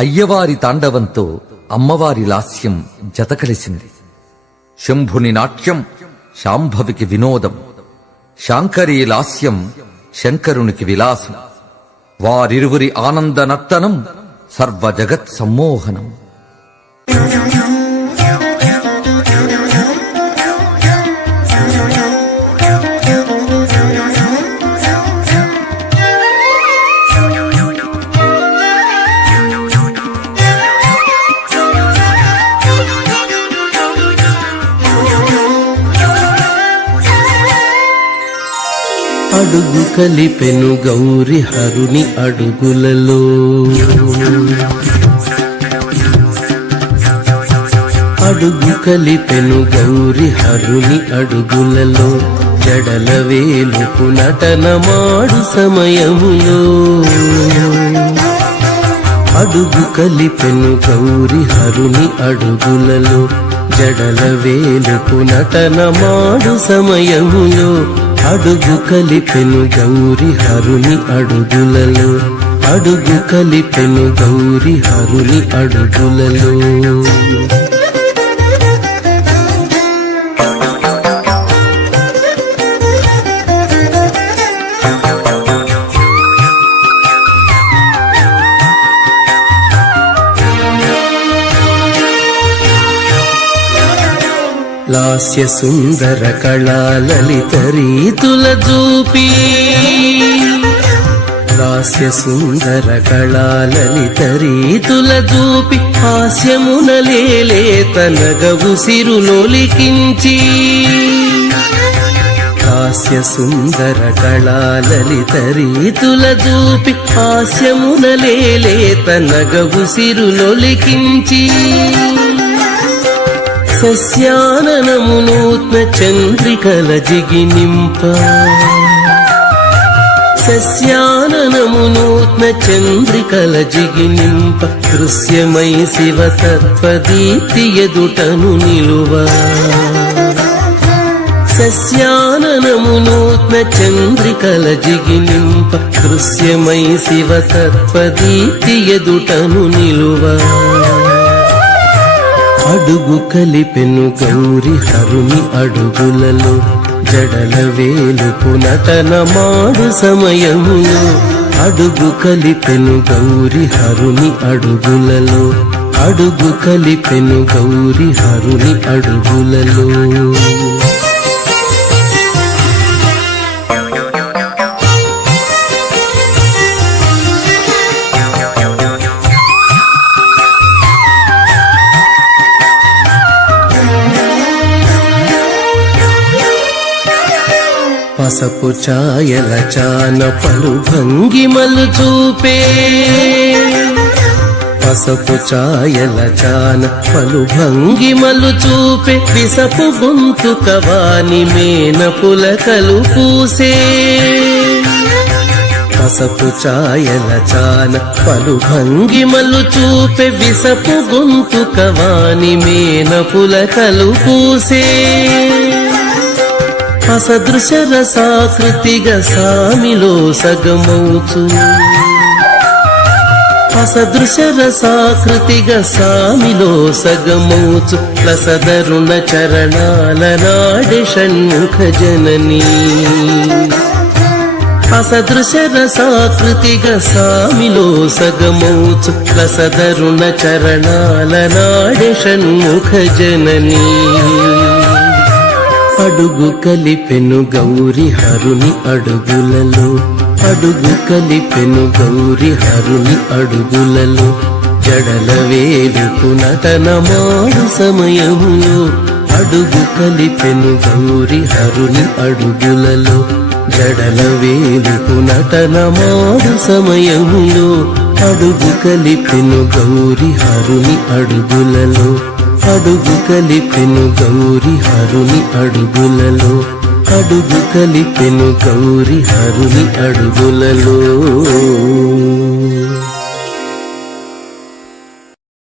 అయ్యవారి తాండవంతో అమ్మవారి లాస్యం జతకలిసింది. శంభుని నాట్యం శాంభవికి వినోదం, శాంకరీ లాస్యం శంకరునికి విలాసం. వారిరువురి ఆనంద నర్తనం సర్వ జగత్ సమ్మోహనం. అడుగు కలిపెను గౌరి హరుని అడుగులలో, అడుగు కలిపెను గౌరి హరుని అడుగులలో, జడల వేలుపు నటనమాడు సమయములో. అడుగు కలిపెను గౌరి హరుని అడుగులలో, జడల వేలుపు నటనమాడు సమయములో. అడుగు కలిపెను గౌరి హరుని అడుగులలో, అడుగు కలిపెను గౌరి హరుని అడుగులలో. లాస్య సుందర కళా లలిత రీతుల చూపి, లాస్య సుందర కళా లలిత రీతుల చూపి, హాస్యమున లేలేత నగవు సిరులొలికించి. హాస్య సుందర కళా లలిత రీతుల చూపి, హాస్యమున లేలేత నగవు సిరులొలికించి. సస్యాననమునూత్న చంద్రికల జిగినింప, సస్యాననమునూత్న చంద్రికల జిగినింప, దృశ్యమై శివతత్వదీప్తి ఎదుటను నిలువ. సస్యాననమునూత్న చంద్రికల జిగినింప, దృశ్యమై శివతత్వదీప్తి ఎదుటను నిలువ. అడుగు కలిపెను గౌరి హరుని అడుగులలో, జడల వేలుపు నటనమాడు సమయములో. అడుగు కలిపెను గౌరి హరుని అడుగులలో, అడుగు కలిపెను గౌరి హరుని అడుగులలో. పసపు ఛాయల చాన పలు భంగిమలు చూపే, పసపు ఛాయల చాన పలు భంగిమలు చూపే, విసపు గొంతు కవాని మేన పులకలు పూసే. పసపు ఛాయల చాన పలు భంగిమలు చూపే, విసపు గొంతు కవాని మేన పులకలు పూసే. అసదృశ రసాకృతిగా సామిలో సగమౌచు, అసదృశ రసాకృతిగా సామిలో సగమౌచు, లసదరుణ చరణాల నాడే షణ్ముఖ జననీ. అసదృశ రసాకృతిగా సామిలో సగమౌచు, లసదరుణ చరణాల నాడే షణ్ముఖ జననీ. అడుగు కలిపెను గౌరి హరుని అడుగులలో, అడుగు కలిపెను గౌరి హరుని అడుగులలో, జడల వేలుపు నటనమాడు సమయములో. అడుగు కలిపెను గౌరి హరుని అడుగులలో, జడల వేలుపు నటనమాడు సమయములో. అడుగు కలిపెను గౌరి హరుని అడుగులలో, అడుగు కలిపెను గౌరి హరుని అడుగులలో, అడుగు కలిపెను గౌరి హరుని అడుగులలో.